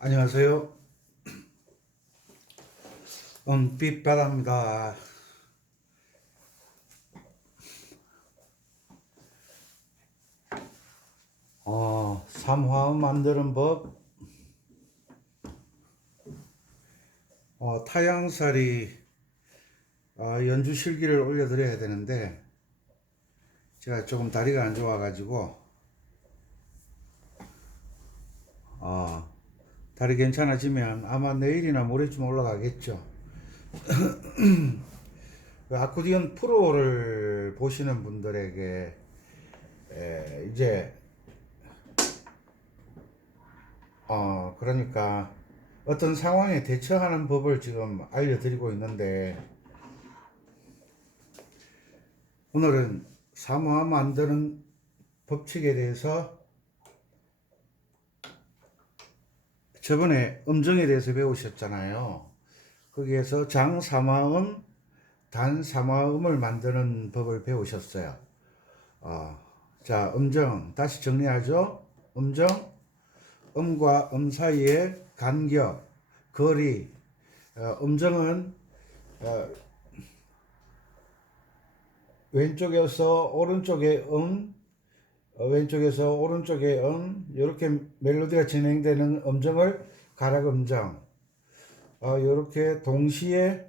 안녕하세요. 빛바다입니다. 삼화음 만드는 법. 타양살이 연주 실기를 올려드려야 되는데 제가 조금 다리가 안 좋아가지고 다리 괜찮아지면 아마 내일이나 모레쯤 올라가겠죠. 아코디언 프로를 보시는 분들에게 이제 그러니까 어떤 상황에 대처하는 법을 지금 알려드리고 있는데, 오늘은 삼화 만드는 법칙에 대해서, 저번에 음정에 대해서 배우셨잖아요. 거기에서 장삼화음, 단삼화음을 만드는 법을 배우셨어요. 자, 음정 다시 정리하죠. 음정, 음과 음 사이의 간격, 거리. 음정은 왼쪽에서 오른쪽에 왼쪽에서 오른쪽에 이렇게 멜로디가 진행되는 음정을 가락음정, 이렇게 동시에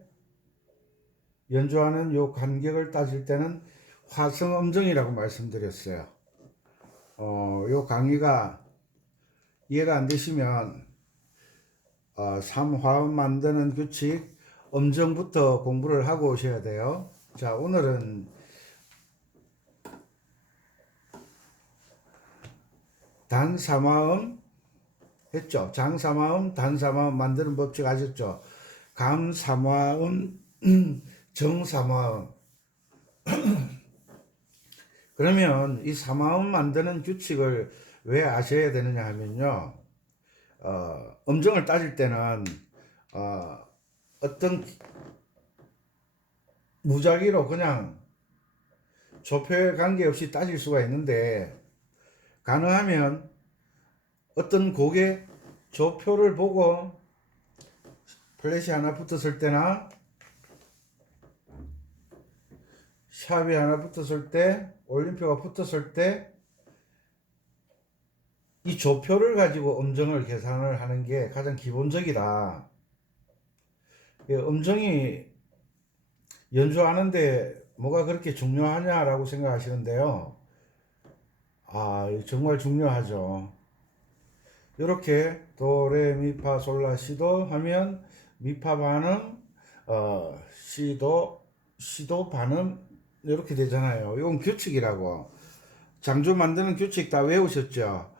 연주하는 요 간격을 따질 때는 화성음정이라고 말씀드렸어요. 요 강의가 이해가 안 되시면 삼화음 만드는 규칙 음정부터 공부를 하고 오셔야 돼요. 자, 오늘은 단삼화음 했죠. 장삼화음, 단삼화음 만드는 법칙 아셨죠? 감삼화음, 정삼화음. 그러면 이 삼화음 만드는 규칙을 왜 아셔야 되느냐 하면요. 음정을 따질 때는 어떤 무작위로 그냥 조표에 관계없이 따질 수가 있는데, 가능하면 어떤 곡의 조표를 보고 플랫이 하나 붙었을 때나 샵이 하나 붙었을 때, 올림표가 붙었을 때 이 조표를 가지고 음정을 계산을 하는 게 가장 기본적이다. 음정이 연주하는데 뭐가 그렇게 중요하냐라고 생각하시는데요. 정말 중요하죠. 이렇게 도레미파솔라시도 하면 미파 반음, 시도 반음 이렇게 되잖아요. 이건 규칙이라고. 장조 만드는 규칙 다 외우셨죠?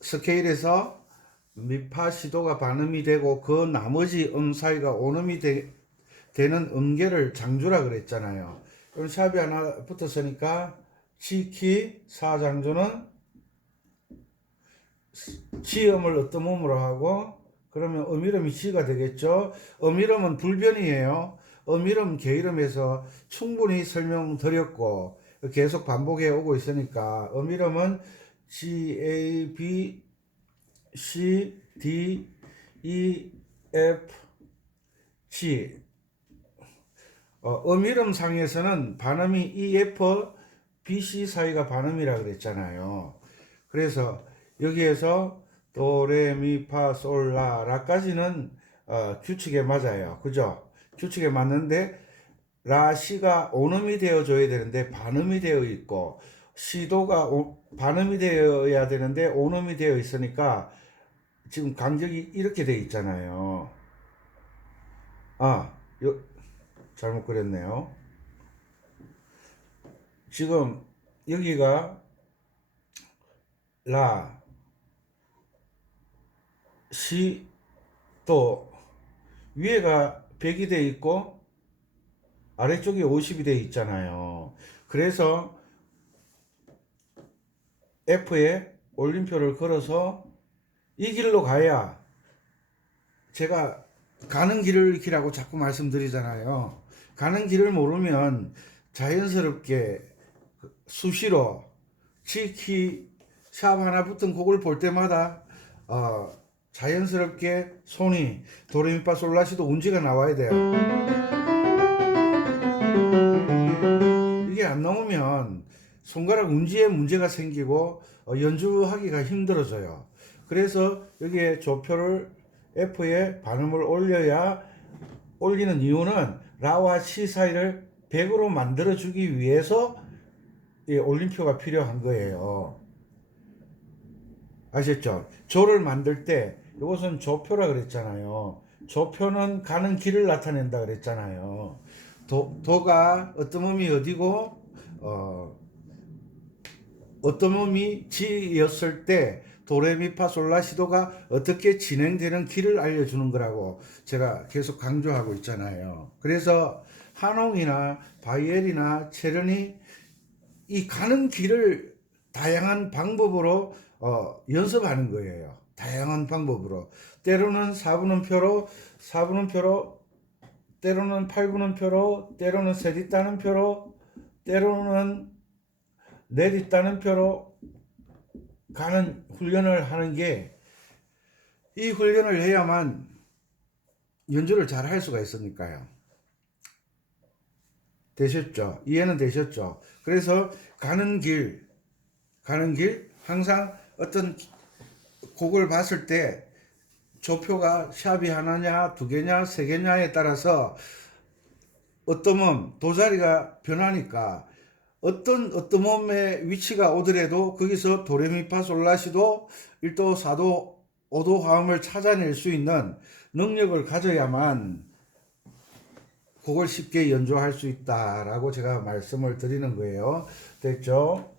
스케일에서 미파 시도가 반음이 되고 그 나머지 사이가 온음이 되는 음계를 장조라 그랬잖아요. 그럼 샵이 하나 붙었으니까 치키 사장조는 치음을 어떤 음으로 하고, 그러면 음이름이 시가 되겠죠. 음이름은 불변이에요. 음이름 게이름에서 충분히 설명드렸고 계속 반복해 오고 있으니까 음이름은 G, A, B, C, D, E, F, G. 음이름 상에서는 반음이 E, F, B, C 사이가 반음이라 그랬잖아요. 그래서 여기에서 도레미파솔라라까지는 규칙에 맞아요. 그죠? 규칙에 맞는데 라시가 온음이 되어줘야 되는데 반음이 되어 있고, 시도가 반음이 되어야 되는데 온음이 되어 있으니까 지금 간격이 이렇게 되어 있잖아요. 요, 잘못 그렸네요. 지금 여기가 라, 시, 또 위에가 100이 돼 있고 아래쪽이 50이 돼 있잖아요. 그래서 F에 올림표를 걸어서 이 길로 가야, 제가 가는 길을 길라고 자꾸 말씀드리잖아요. 가는 길을 모르면 자연스럽게 수시로 치키 샵 하나 붙은 곡을 볼 때마다 어, 자연스럽게 손이 도레미파솔라시도 운지가 나와야 돼요. 이게 안 나오면 손가락 운지에 문제가 생기고 연주하기가 힘들어져요. 그래서 여기에 조표를 F에 반음을 올리는 이유는 라와 시 사이를 100으로 만들어 주기 위해서 이 올림표가 필요한 거예요. 아셨죠? 조를 만들 때 이것은 조표라 그랬잖아요. 조표는 가는 길을 나타낸다 그랬잖아요. 도가 어떤 음이 어디고 어떤 음이 지였을 때 도레미파솔라시도가 어떻게 진행되는 길을 알려주는 거라고 제가 계속 강조하고 있잖아요. 그래서 한홍이나 바이엘이나 체르니 이 가는 길을 다양한 방법으로 연습하는 거예요. 다양한 방법으로. 때로는 4분음표로, 때로는 8분음표로, 때로는 셋 있다는 표로, 때로는 넷 있다는 표로 가는 훈련을 하는 게, 이 훈련을 해야만 연주를 잘 할 수가 있으니까요. 되셨죠? 이해는 되셨죠? 그래서 가는 길, 항상 어떤 곡을 봤을 때 조표가 샵이 하나냐, 두 개냐, 세 개냐에 따라서 어떤 도자리가 변하니까 어떤 음의 위치가 오더라도 거기서 도레미파솔라시도 1도, 4도, 5도 화음을 찾아낼 수 있는 능력을 가져야만 곡을 쉽게 연주할 수 있다라고 제가 말씀을 드리는 거예요. 됐죠?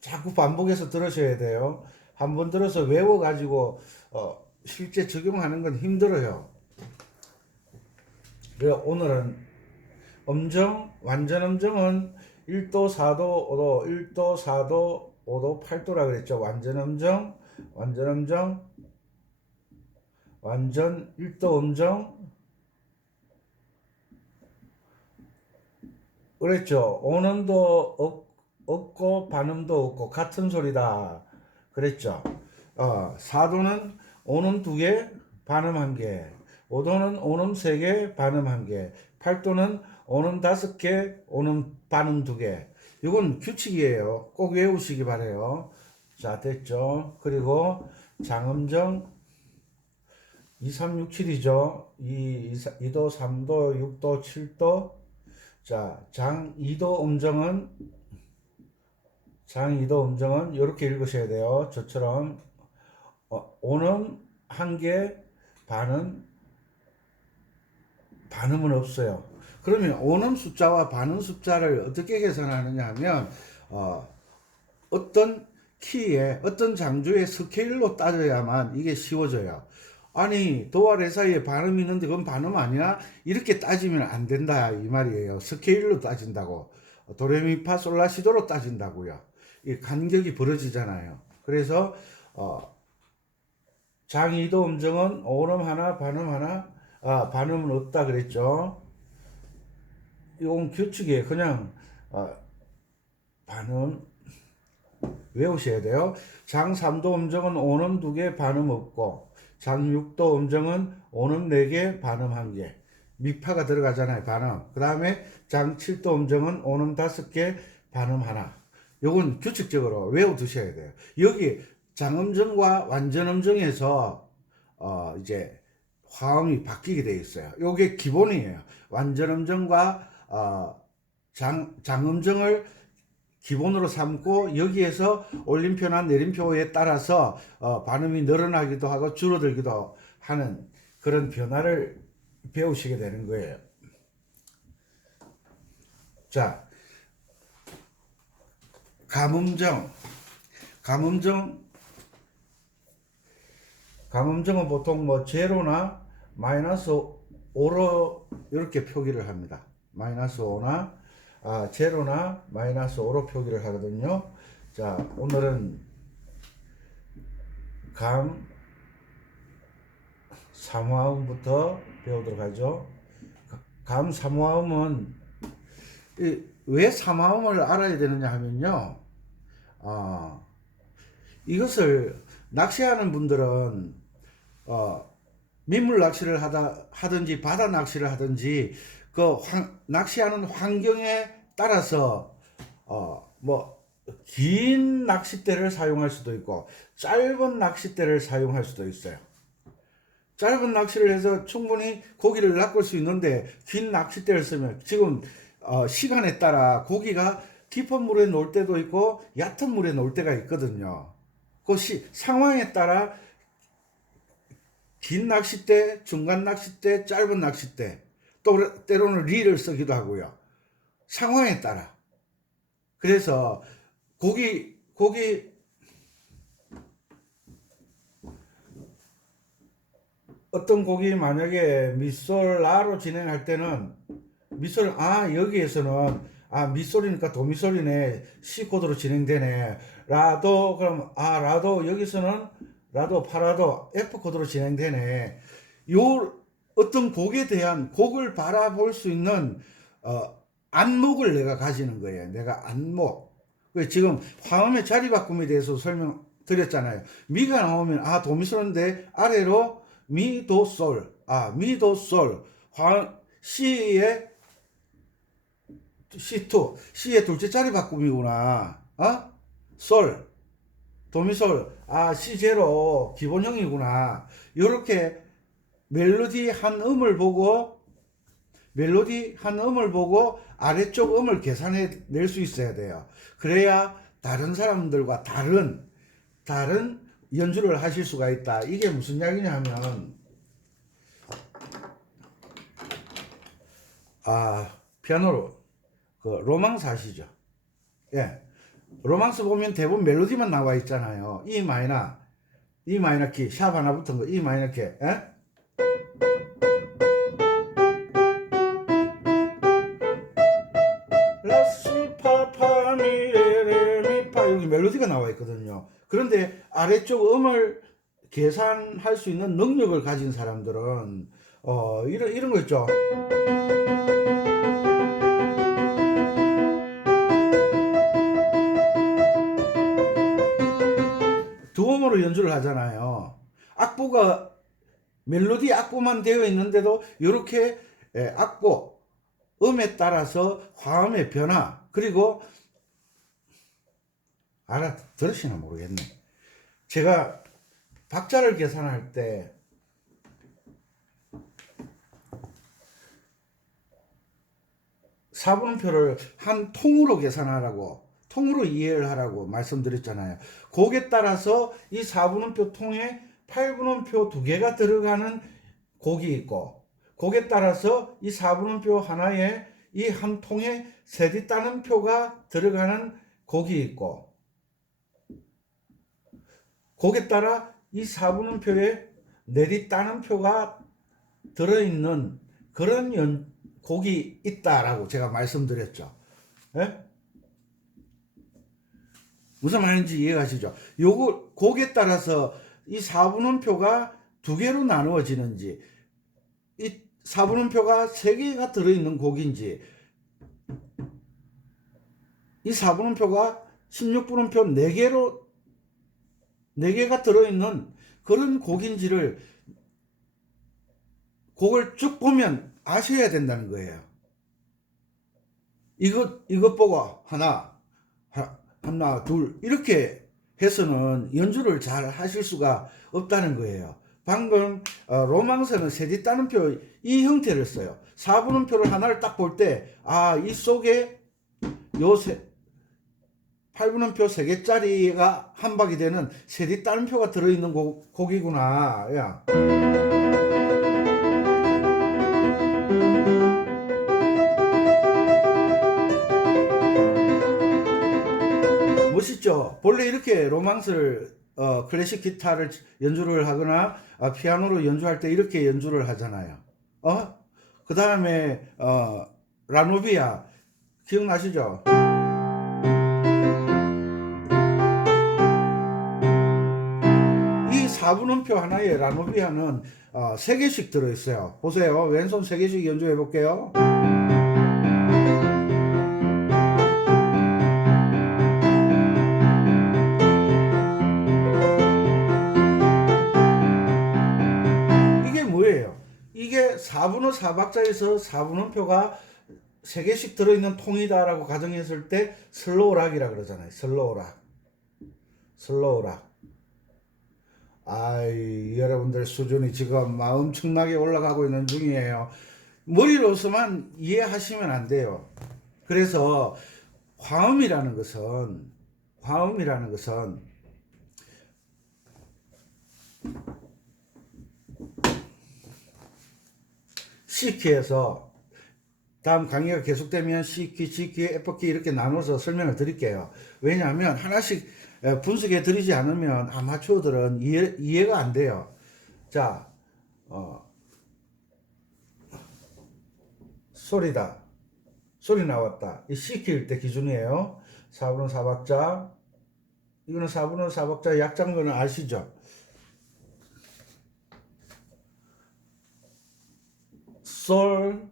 자꾸 반복해서 들으셔야 돼요. 한번 들어서 외워가지고 실제 적용하는 건 힘들어요. 그래서 오늘은 완전 음정은 1도, 4도, 5도, 1도, 4도, 5도, 8도라 그랬죠. 완전 1도 음정, 그랬죠. 오음도 없고 반음도 없고 같은 소리다 그랬죠. 4도는 오음 2개 반음 1개, 5도는 오음 3개 반음 1개, 8도는 오음 5개 오음 반음 2개. 이건 규칙이에요. 꼭 외우시기 바래요. 자, 됐죠. 그리고 장음정 2, 3, 6, 7이죠. 2도, 3도, 6도, 7도. 자, 장 2도 음정은 이렇게 읽으셔야 돼요. 저처럼 오음 1개 반음은 없어요. 그러면 오음 숫자와 반음 숫자를 어떻게 계산하느냐 하면 어떤 키에 어떤 장조의 스케일로 따져야만 이게 쉬워져요. 아니 도와 레 사이에 반음이 있는데 그건 반음 아니야? 이렇게 따지면 안 된다 이 말이에요. 스케일로 따진다고. 도레미파솔라시도로 따진다고요. 이 간격이 벌어지잖아요. 그래서 장이도 음정은 오음 하나 반음 하나, 반음은 없다 그랬죠. 이건 규칙이에요. 그냥 반음 외우셔야 돼요. 장 3도 음정은 오음 2개 반음 없고, 장 6도 음정은 오음 4개 반음 1개. 미파가 들어가잖아요. 반음. 그 다음에 장 7도 음정은 오음 5개 반음 하나. 요건 규칙적으로 외워두셔야 돼요. 여기 장음정과 완전음정에서 이제 화음이 바뀌게 되어 있어요. 요게 기본이에요. 완전음정과 장음정을 기본으로 삼고 여기에서 올림표나 내림표에 따라서 반음이 늘어나기도 하고 줄어들기도 하는 그런 변화를 배우시게 되는 거예요. 자, 감음정은 보통 뭐 제로나 마이너스 5로 이렇게 표기를 합니다. 마이너스 5나 제로나 마이너스 5로 표기를 하거든요. 자, 오늘은 감 3화음부터 배우도록 하죠. 감 3화음은 왜 3화음을 알아야 되느냐 하면요. 이것을 낚시하는 분들은 민물 낚시를 하든지 바다 낚시를 하든지 그 낚시하는 환경에 따라서 뭐 긴 낚싯대를 사용할 수도 있고 짧은 낚싯대를 사용할 수도 있어요. 짧은 낚시를 해서 충분히 고기를 낚을 수 있는데 긴 낚싯대를 쓰면 지금 시간에 따라 고기가 깊은 물에 놀 때도 있고 얕은 물에 놀 때가 있거든요. 그 상황에 따라 긴 낚싯대, 중간 낚싯대, 짧은 낚싯대, 또 때로는 릴을 쓰기도 하고요. 상황에 따라. 그래서 고기 어떤 고기 만약에 미솔라로 진행할 때는 여기에서는 미솔이니까 도미솔이네, C 코드로 진행되네. 라도 그럼 라도 여기서는 라도 파라도 F 코드로 진행되네. 요 어떤 곡에 대한 곡을 바라볼 수 있는 안목을 내가 가지는 거예요. 내가 안목. 지금 화음의 자리 바꿈에 대해서 설명드렸잖아요. 미가 나오면 도미솔인데 아래로 미, 도, 솔. 미, 도, 솔. C의 C2. C의 둘째 자리 바꿈이구나. 솔. 도미솔. C0 기본형이구나. 요렇게 멜로디 한 음을 보고 아래쪽 음을 계산해 낼 수 있어야 돼요. 그래야 다른 사람들과 다른 연주를 하실 수가 있다. 이게 무슨 이야기냐 하면 피아노로 그 로망스 아시죠? 예. 로망스 보면 대부분 멜로디만 나와 있잖아요. E 마이너 키, 샵 하나 붙은 거 E 마이너 키. 예? 여기 멜로디가 나와 있거든요. 그런데 아래쪽 음을 계산할 수 있는 능력을 가진 사람들은 이런 거 있죠. 두음으로 연주를 하잖아요. 멜로디 악보만 되어 있는데도 이렇게 악보 음에 따라서 화음의 변화, 그리고 알아들으시나 모르겠네. 제가 박자를 계산할 때 사분음표를 한 통으로 계산하라고, 통으로 이해를 하라고 말씀드렸잖아요. 곡에 따라서 이 4분음표 통에 8분음표 두 개가 들어가는 곡이 있고, 곡에 따라서 이 4분음표 하나에 이 한 통에 세디 따는표가 들어가는 곡이 있고, 곡에 따라 이 4분음표에 내디 따는표가 들어있는 그런 곡이 있다라고 제가 말씀드렸죠. 예? 무슨 말인지 이해가시죠? 요거 곡에 따라서 이 4분음표가 두 개로 나누어지는지, 이 4분음표가 3개가 들어있는 곡인지, 이 4분음표가 16분음표 4개가 들어있는 그런 곡인지를 곡을 쭉 보면 아셔야 된다는 거예요. 이것 보고 하나, 둘 이렇게 해서는 연주를 잘 하실 수가 없다는 거예요. 방금 로망스는 세디 따는표 이 형태를 써요. 4분음표를 하나를 딱 볼 때 이 속에 요 8분음표 3개짜리가 한박이 되는 세디 따는표가 들어있는 곡이구나. 야. 멋있죠? 본래 이렇게 로망스를 클래식 기타를 연주를 하거나 피아노로 연주할 때 이렇게 연주를 하잖아요. 그 다음에 라노비아 기억나시죠? 이 4분음표 하나에 라노비아는 3개씩 들어있어요. 보세요. 왼손 3개씩 연주해 볼게요. 4분의 4박자에서 4분음표가 3개씩 들어있는 통이다라고 가정했을 때 슬로우락이라 그러잖아요. 슬로우락. 슬로우락. 아이, 여러분들 수준이 지금 엄청나게 올라가고 있는 중이에요. 머리로서만 이해하시면 안 돼요. 그래서 화음이라는 것은 C키에서 다음 강의가 계속되면 C키, G키, F키 이렇게 나눠서 설명을 드릴게요. 왜냐하면 하나씩 분석해 드리지 않으면 아마추어들은 이해가 안 돼요. 자, 소리다. 소리 나왔다. 이 C키일 때 기준이에요. 4분의 4박자. 이거는 4분의 4박자 약자인 아시죠? 솔,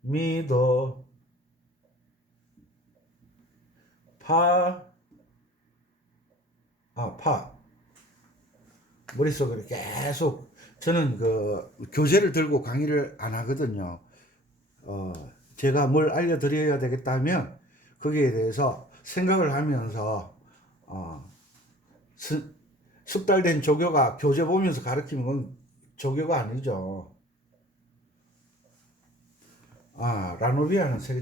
미, 도, 파, 파. 머릿속으로 계속 저는 그 교재를 들고 강의를 안 하거든요. 제가 뭘 알려드려야 되겠다면 거기에 대해서 생각을 하면서 숙달된 조교가 교재 보면서 가르치는 건 조교가 아니죠. 라노비아는 세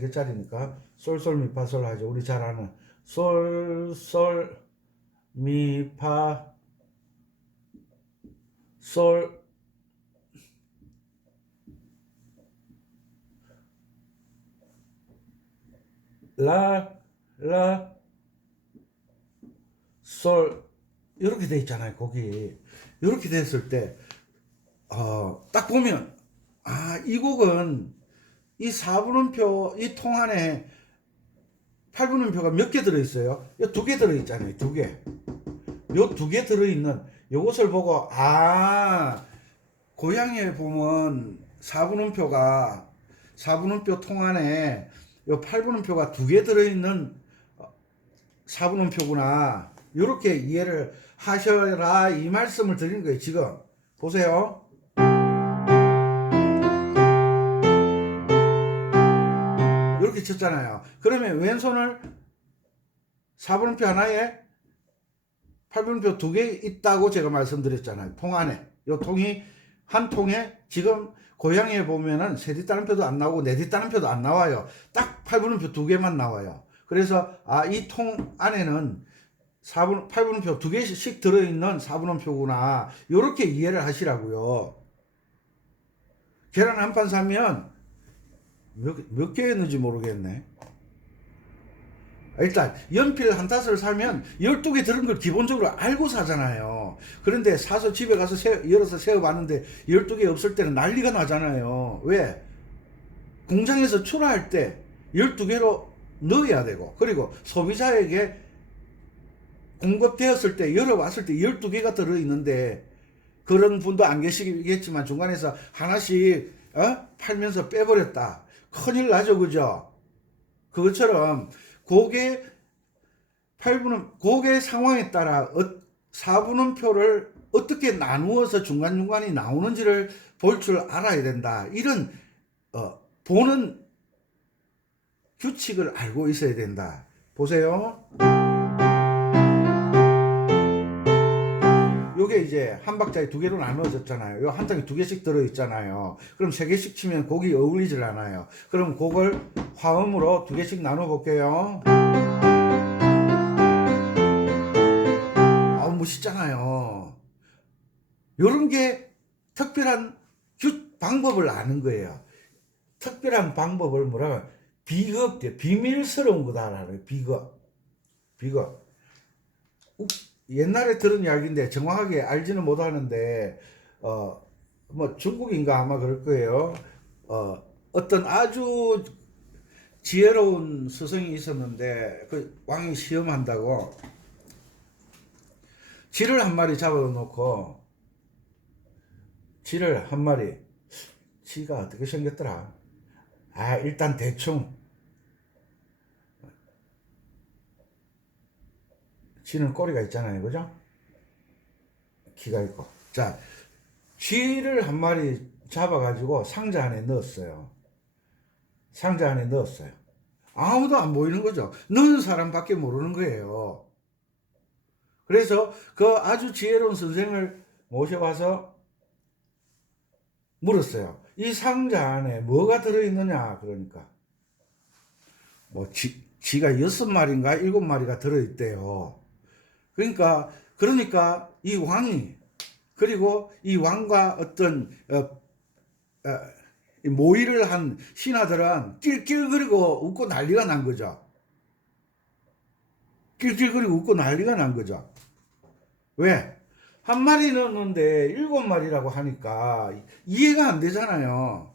개짜리니까 솔솔미파솔 하죠. 우리 잘 아는 솔솔 미파 솔 라 솔 이렇게 돼 있잖아요. 거기 이렇게 됐을 때 딱 보면 이 곡은 이 4분음표 이 통 안에 8분음표가 몇 개 들어있어요? 이 2개 들어있잖아요. 2개. 요 2개 들어있는 요것을 보고 고향에 보면 4분음표 통 안에 요 8분음표가 2개 들어있는 4분음표구나. 이렇게 이해를 하셔라 이 말씀을 드리는 거예요. 지금 보세요. 이렇게 쳤잖아요. 그러면 왼손을 4분음표 하나에 8분음표 2개 있다고 제가 말씀드렸잖아요. 통 안에. 요 통이 한 통에 지금 고향에 보면은 세 뒷따름표도 안 나오고 네 뒷따름표도 안 나와요. 딱 8분음표 2개만 나와요. 그래서 이 통 안에는 8분음표 2개씩 들어있는 4분음표구나. 요렇게 이해를 하시라고요. 계란 한 판 사면 몇 개였는지 모르겠네. 일단 연필 한 탓을 사면 12개 들은 걸 기본적으로 알고 사잖아요. 그런데 사서 집에 가서 열어서 세어봤는데 12개 없을 때는 난리가 나잖아요. 왜? 공장에서 출하할 때 12개로 넣어야 되고, 그리고 소비자에게 공급되었을 때 열어봤을 때 12개가 들어있는데, 그런 분도 안 계시겠지만 중간에서 하나씩 팔면서 빼버렸다. 큰일 나죠. 그죠? 그것처럼 곡의 상황에 따라 4분음표를 어떻게 나누어서 중간중간이 나오는지를 볼 줄 알아야 된다. 이런 보는 규칙을 알고 있어야 된다. 보세요. 요게 이제 한 박자에 2개로 나누어졌잖아요. 요 한 장에 2개씩 들어있잖아요. 그럼 3개씩 치면 곡이 어울리질 않아요. 그럼 곡을 화음으로 2개씩 나눠 볼게요. 멋있잖아요. 요런 게 특별한 방법을 아는 거예요. 특별한 방법을 뭐라 비겁, 비밀스러운 거다라는 비겁. 옛날에 들은 이야기인데 정확하게 알지는 못하는데 뭐 중국인가 아마 그럴 거예요. 어떤 아주 지혜로운 스승이 있었는데 그 왕이 시험한다고 쥐를 한 마리 잡아놓고 쥐를 한 마리 쥐가 어떻게 생겼더라? 일단 대충 쥐는 꼬리가 있잖아요. 그죠? 귀가 있고. 자, 쥐를 한 마리 잡아가지고 상자 안에 넣었어요. 상자 안에 넣었어요. 아무도 안 보이는 거죠. 넣은 사람밖에 모르는 거예요. 그래서 그 아주 지혜로운 선생을 모셔와서 물었어요. 이 상자 안에 뭐가 들어있느냐? 그러니까 뭐 쥐가 6마리인가 7마리가 들어있대요. 그러니까 이 왕이, 그리고 이 왕과 어떤 모의를 한 신하들은 낄낄거리고 웃고 난리가 난 거죠. 낄낄거리고 웃고 난리가 난 거죠. 왜? 한 마리 넣었는데 7마리라고 하니까 이해가 안 되잖아요.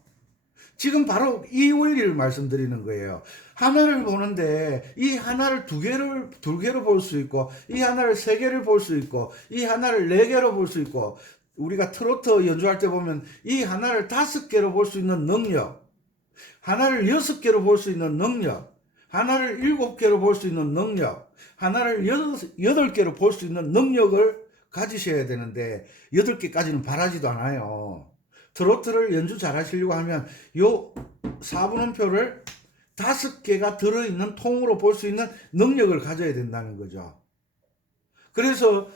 지금 바로 이 원리를 말씀드리는 거예요. 하나를 보는데 이 하나를 두 개로 볼 수 있고, 이 하나를 세 개를 볼 수 있고, 이 하나를 네 개로 볼 수 있고, 우리가 트로트 연주할 때 보면 이 하나를 5개로 볼 수 있는 능력, 하나를 6개로 볼 수 있는 능력, 하나를 7개로 볼 수 있는 능력, 하나를 8개로 볼 수 있는 능력을 가지셔야 되는데 8개까지는 바라지도 않아요. 트로트를 연주 잘 하시려고 하면 요 4분음표를 5개가 들어있는 통으로 볼 수 있는 능력을 가져야 된다는 거죠. 그래서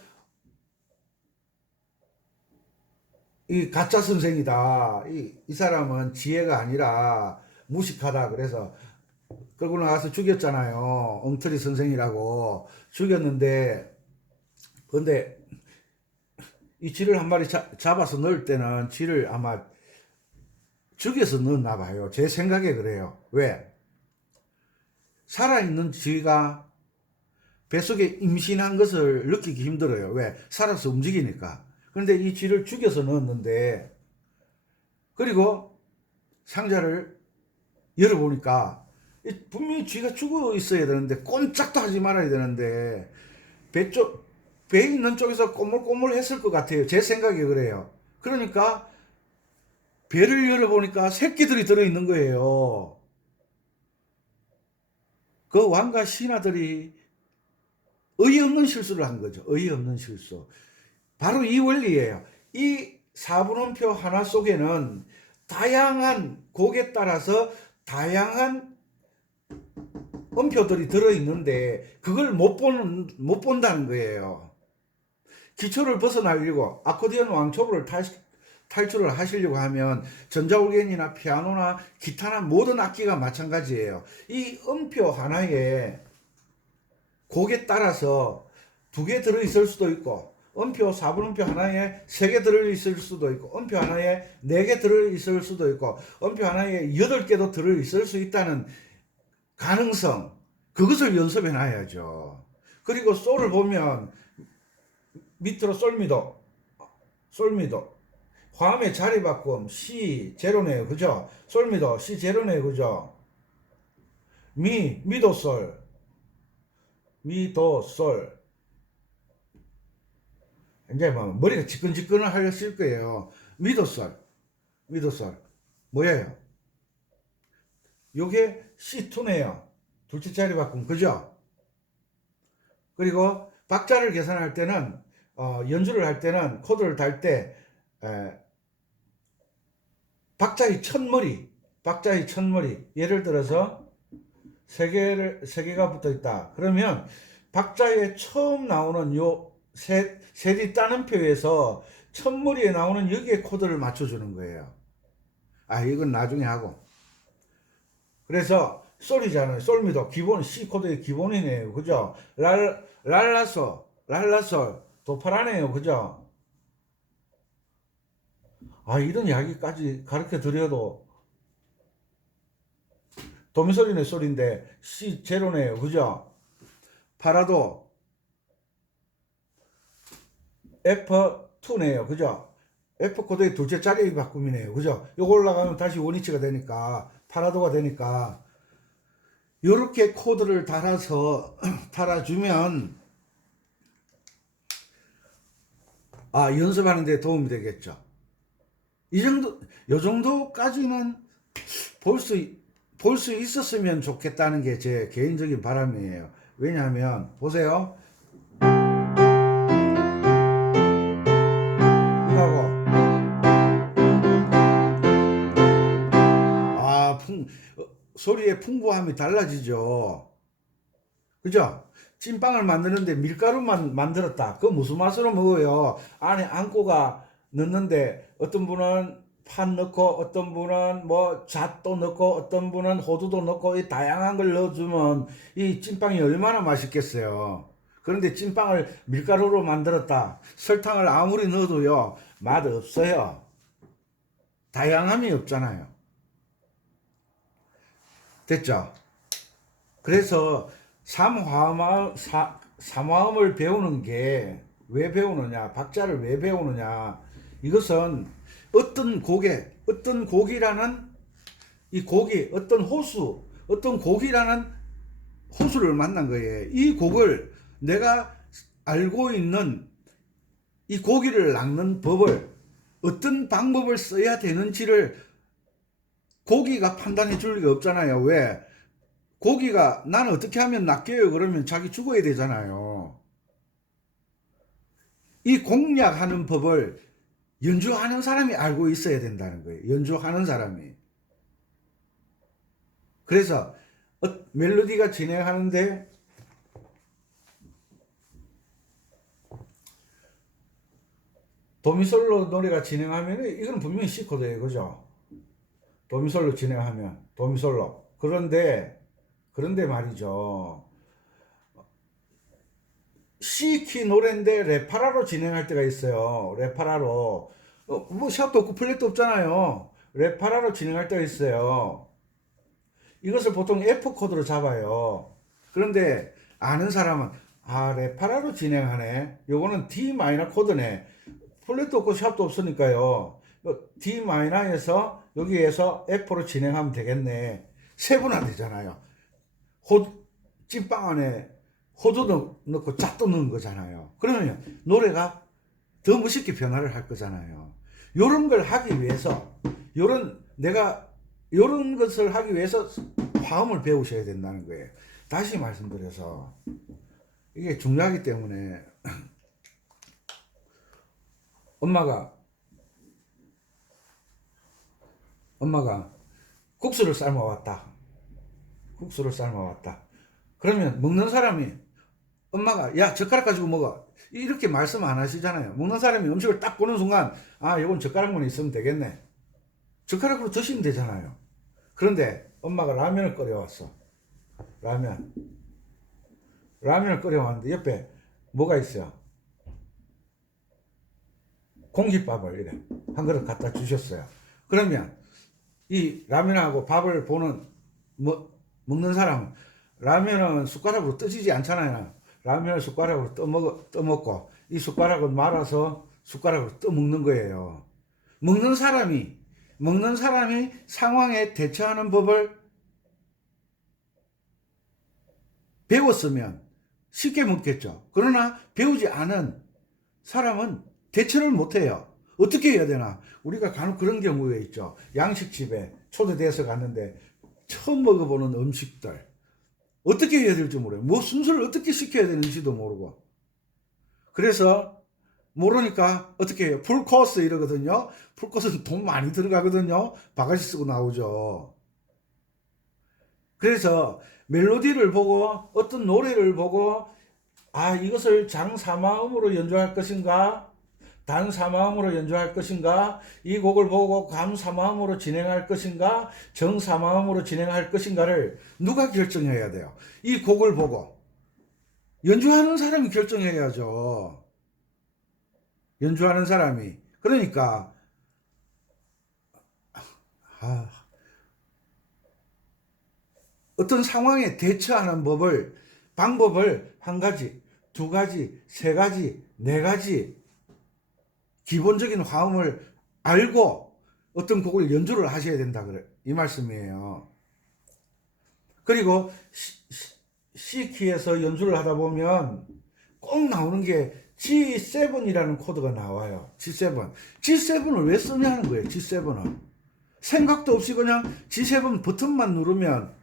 이 가짜 선생이다. 이 사람은 지혜가 아니라 무식하다. 그래서 끌고 나가서 죽였잖아요. 엉터리 선생이라고 죽였는데, 근데 이 쥐를 한 마리 잡아서 넣을 때는 쥐를 아마 죽여서 넣었나 봐요. 제 생각에 그래요. 왜? 살아있는 쥐가 뱃속에 임신한 것을 느끼기 힘들어요. 왜? 살아서 움직이니까. 그런데 이 쥐를 죽여서 넣었는데, 그리고 상자를 열어보니까 분명히 쥐가 죽어 있어야 되는데, 꼼짝도 하지 말아야 되는데 배 있는 쪽에서 꼬물꼬물 했을 것 같아요. 제 생각에 그래요. 그러니까 배를 열어보니까 새끼들이 들어있는 거예요. 그 왕과 신하들이 어이없는 실수를 한 거죠. 어이없는 실수. 바로 이 원리예요. 이 4분음표 하나 속에는 다양한 곡에 따라서 다양한 음표들이 들어있는데 그걸 못 본다는 거예요. 기초를 벗어나려고 아코디언 왕초보를 탈출을 하시려고 하면 전자올겐이나 피아노나 기타나 모든 악기가 마찬가지예요. 이 음표 하나에 곡에 따라서 2개 들어있을 수도 있고, 음표 4분음표 하나에 3개 들어있을 수도 있고, 음표 하나에 4개 들어있을 수도 있고, 음표 하나에 8개도 들어있을 수 있다는 가능성, 그것을 연습해 놔야죠. 그리고 솔을 보면 밑으로 솔미도, 화음의 자리 바꿈 C 제로네요. 그죠? 솔미도 C 제로네요. 그죠? 미도솔, 미도솔. 이제 뭐 머리가 지끈지끈을 하실 거예요. 미도솔 뭐예요? 요게 C2네요. 둘째 자리 바꿈. 그죠? 그리고 박자를 계산할 때는 연주를 할 때는 코드를 달 때 박자의 첫머리 예를 들어서 세 개가 붙어 있다. 그러면 박자에 처음 나오는 요 세리 따는표에서 첫머리에 나오는 여기에 코드를 맞춰주는 거예요. 이건 나중에 하고. 그래서 솔이잖아요. 솔미도 기본 C 코드의 기본이네요. 그죠? 랄라솔 도파라네요. 그죠? 이런 이야기까지 가르쳐 드려도 도미솔이네 솔인데 C 제로네요. 그죠? 파라도 F2네요. 그죠? F 코드의 둘째 자리 바꿈이네요. 그죠? 이거 올라가면 다시 원위치가 되니까 파라도가 되니까 이렇게 코드를 달아서 달아주면 연습하는 데 도움이 되겠죠. 요 정도까지는 볼 수 있었으면 좋겠다는 게 제 개인적인 바람이에요. 왜냐하면 보세요. 이거하고 소리의 풍부함이 달라지죠. 그죠? 찐빵을 만드는데 밀가루만 만들었다. 그 무슨 맛으로 먹어요? 안에 앙꼬가 넣는데 어떤 분은 팥 넣고 어떤 분은 뭐 잣도 넣고 어떤 분은 호두도 넣고 이 다양한 걸 넣어주면 이 찐빵이 얼마나 맛있겠어요. 그런데 찐빵을 밀가루로 만들었다. 설탕을 아무리 넣어도요, 맛 없어요. 다양함이 없잖아요. 됐죠? 그래서 삼화음을 배우는 게 왜 배우느냐, 박자를 왜 배우느냐, 이것은 어떤 곡이라는 이 곡이 어떤 곡이라는 호수를 만난 거예요. 이 곡을 내가 알고 있는 이 고기를 낚는 법을 어떤 방법을 써야 되는지를 고기가 판단해 줄 리가 없잖아요. 왜? 고기가 나는 어떻게 하면 낚여요 그러면 자기 죽어야 되잖아요. 이 공략하는 법을 연주하는 사람이 알고 있어야 된다는 거예요. 연주하는 사람이. 그래서 멜로디가 진행하는데 도미솔로 노래가 진행하면 이건 분명히 C 코드예요. 그죠? 도미솔로 진행하면 도미솔로. 그런데 말이죠. C키 노래인데 레파라로 진행할 때가 있어요. 레파라로. 뭐 샵도 없고 플랫도 없잖아요. 레파라로 진행할 때가 있어요. 이것을 보통 F 코드로 잡아요. 그런데 아는 사람은 레파라로 진행하네. 요거는 D 마이너 코드네. 플랫도 없고 샵도 없으니까요. D 마이너에서 여기에서 F로 진행하면 되겠네. 세분화되잖아요. 찐빵 안에 호두도 넣고 잣도 넣은 거잖아요. 그러면 노래가 더 멋있게 변화를 할 거잖아요. 요런 걸 하기 위해서 요런 것을 하기 위해서 화음을 배우셔야 된다는 거예요. 다시 말씀드려서 이게 중요하기 때문에 엄마가 국수를 삶아왔다. 그러면 먹는 사람이 엄마가 야 젓가락 가지고 먹어 이렇게 말씀 안 하시잖아요. 먹는 사람이 음식을 딱 보는 순간 이건 젓가락만 있으면 되겠네. 젓가락으로 드시면 되잖아요. 그런데 엄마가 라면을 끓여왔어. 라면을 끓여왔는데 옆에 뭐가 있어요? 공깃밥을 이래 한 그릇 갖다 주셨어요. 그러면 이 라면하고 밥을 보는 먹는 사람은 라면은 숟가락으로 떠지지 않잖아요. 라면을 숟가락으로 떠먹고 이 숟가락은 말아서 숟가락으로 떠먹는 거예요. 먹는 사람이 상황에 대처하는 법을 배웠으면 쉽게 먹겠죠. 그러나 배우지 않은 사람은 대처를 못해요. 어떻게 해야 되나? 우리가 간혹 그런 경우에 있죠. 양식집에 초대돼서 갔는데 처음 먹어보는 음식들 어떻게 해야 될지 모르요. 뭐 순서를 어떻게 시켜야 되는지도 모르고. 그래서 모르니까 어떻게 해요? 풀코스 이러거든요. 풀코스는 돈 많이 들어가거든요. 바가지 쓰고 나오죠. 그래서 멜로디를 보고 어떤 노래를 보고 이것을 장사마음으로 연주할 것인가 단사마음으로 연주할 것인가 이 곡을 보고 감사마음으로 진행할 것인가 정사마음으로 진행할 것인가를 누가 결정해야 돼요? 이 곡을 보고 연주하는 사람이 결정해야죠. 연주하는 사람이. 그러니까 어떤 상황에 대처하는 방법을 한 가지, 두 가지, 세 가지, 네 가지 기본적인 화음을 알고 어떤 곡을 연주를 하셔야 된다 그래. 이 말씀이에요. 그리고 C키에서 연주를 하다 보면 꼭 나오는 게 G7이라는 코드가 나와요. G7을 왜 쓰냐는 거예요. G7은 생각도 없이 그냥 G7 버튼만 누르면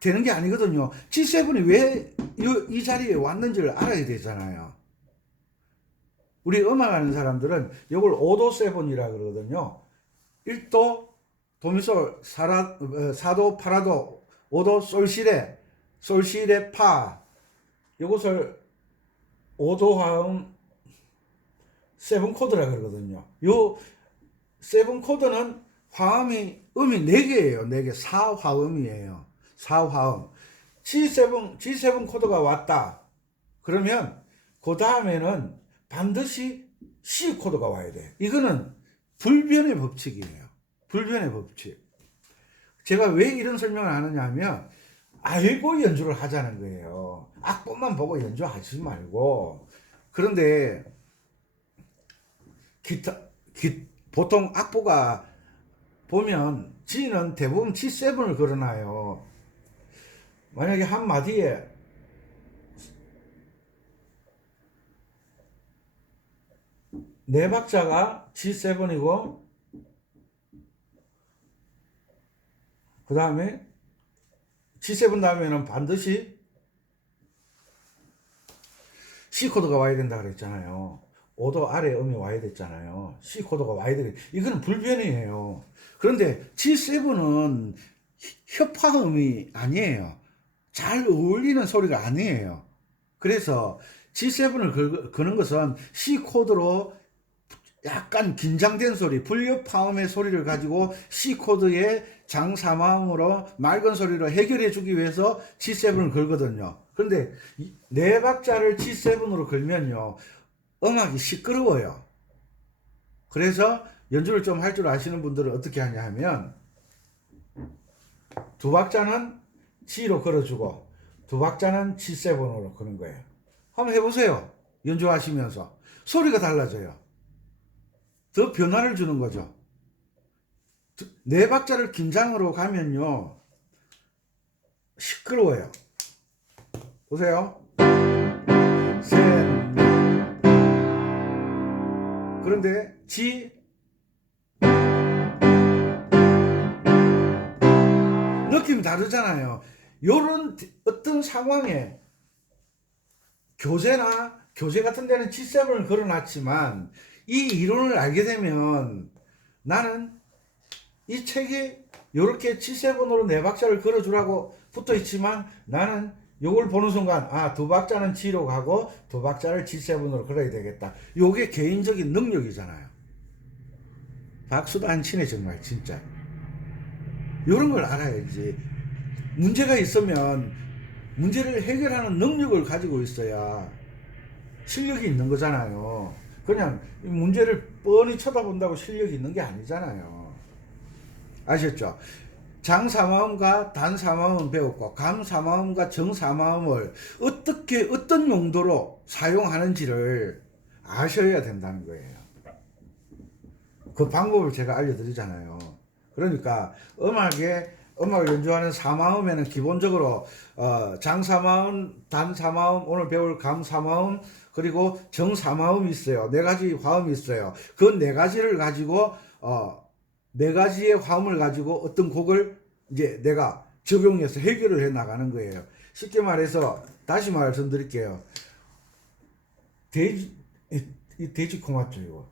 되는 게 아니거든요. G7이 왜 이 자리에 왔는지를 알아야 되잖아요. 우리 음악하는 사람들은 이걸 5도 7이라 그러거든요. 1도, 도미솔, 사도, 파라도, 오도, 솔시레, 솔시레, 파. 이것을 오도 화음 세븐 코드라 그러거든요. 요 세븐 코드는 음이 4개예요. 4개. 4화음이에요. 4화음. G7 코드가 왔다. 그러면 그 다음에는 반드시 C 코드가 와야 돼. 이거는 불변의 법칙이에요. 불변의 법칙. 제가 왜 이런 설명을 하느냐 하면 알고 연주를 하자는 거예요. 악보만 보고 연주하지 말고. 그런데 보통 악보가 보면 G는 대부분 G7을 걸어놔요. 만약에 한 마디에 네 박자가 G7이고 그 다음에 G7 다음에는 반드시 C 코드가 와야 된다 그랬잖아요. 5도 아래 음이 와야 됐잖아요. C 코드가 와야 되겠. 이거는 불변이에요. 그런데 G7은 협화음이 아니에요. 잘 어울리는 소리가 아니에요. 그래서 G7을 거는 것은 C 코드로 약간 긴장된 소리, 불협화음의 소리를 가지고 C 코드의 장사마음으로 맑은 소리로 해결해 주기 위해서 G7을 걸거든요. 그런데 네 박자를 G7으로 걸면요, 음악이 시끄러워요. 그래서 연주를 좀 할 줄 아시는 분들은 어떻게 하냐 하면 두 박자는 G로 걸어주고 두 박자는 G7으로 거는 거예요. 한번 해보세요. 연주하시면서 소리가 달라져요. 더 변화를 주는 거죠. 네 박자를 긴장으로 가면요, 시끄러워요. 보세요. 셋, 넷. 그런데 G 느낌이 다르잖아요. 요런 어떤 상황에 교재 같은 데는 G7을 걸어놨지만 이 이론을 알게 되면 나는 이 책이 이렇게 G7으로 네 박자를 걸어주라고 붙어 있지만 나는 요걸 보는 순간 두 박자는 G로 가고 두 박자를 G7으로 걸어야 되겠다. 요게 개인적인 능력이잖아요. 박수도 안 치네 정말 진짜. 요런 걸 알아야지. 문제가 있으면 문제를 해결하는 능력을 가지고 있어야 실력이 있는 거잖아요. 그냥 문제를 뻔히 쳐다본다고 실력이 있는 게 아니잖아요. 아셨죠? 장사마음과 단사마음을 배웠고 감사마음과 정사마음을 어떻게 어떤 용도로 사용하는지를 아셔야 된다는 거예요. 그 방법을 제가 알려드리잖아요. 그러니까 음악을 연주하는 사마음에는 기본적으로 장사마음, 단사마음, 오늘 배울 감사마음, 그리고 정사마음이 있어요. 네 가지 화음이 있어요. 그 네 가지를 가지고 네 가지의 화음을 가지고 어떤 곡을 이제 내가 적용해서 해결을 해 나가는 거예요. 쉽게 말해서 다시 말씀드릴게요. 돼지코 맞죠 이거?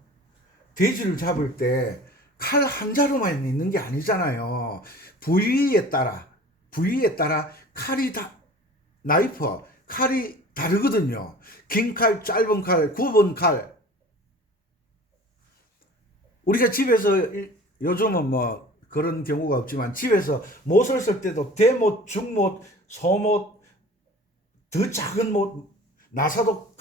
돼지를 잡을 때 칼 한 자루만 있는 게 아니잖아요. 부위에 따라 칼이 칼이 다르거든요. 긴 칼, 짧은 칼, 굽은 칼. 우리가 집에서 요즘은 뭐 그런 경우가 없지만 집에서 못을 쓸 때도 대못, 중못, 소못, 더 작은 못, 나사도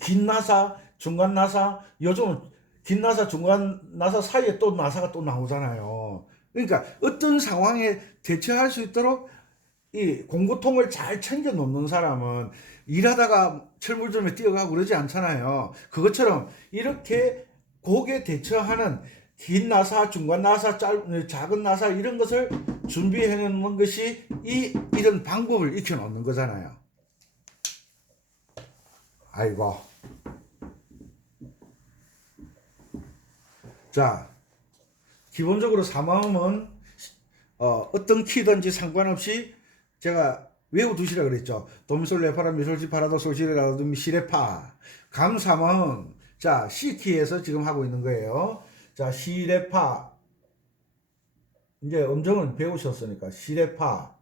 긴 나사, 중간 나사, 요즘은 긴 나사, 중간 나사 사이에 또 나사가 또 나오잖아요. 그러니까 어떤 상황에 대처할 수 있도록 이 공구통을 잘 챙겨 놓는 사람은 일하다가 철물점에 뛰어가고 그러지 않잖아요. 그것처럼 이렇게 곡에 대처하는 긴 나사, 중간 나사, 작은 나사 이런 것을 준비해 놓는 것이 이런 방법을 익혀 놓는 거잖아요. 아이고. 자, 기본적으로 사마음은 어떤 키든지 상관없이 제가 외워두시라 그랬죠. 도미솔 레파라 미솔시 파라도 솔시레 라도 미시레파. 감사마음. 자, C키에서 지금 하고 있는 거예요. 자, 시레파. 이제 음정을 배우셨으니까 시레파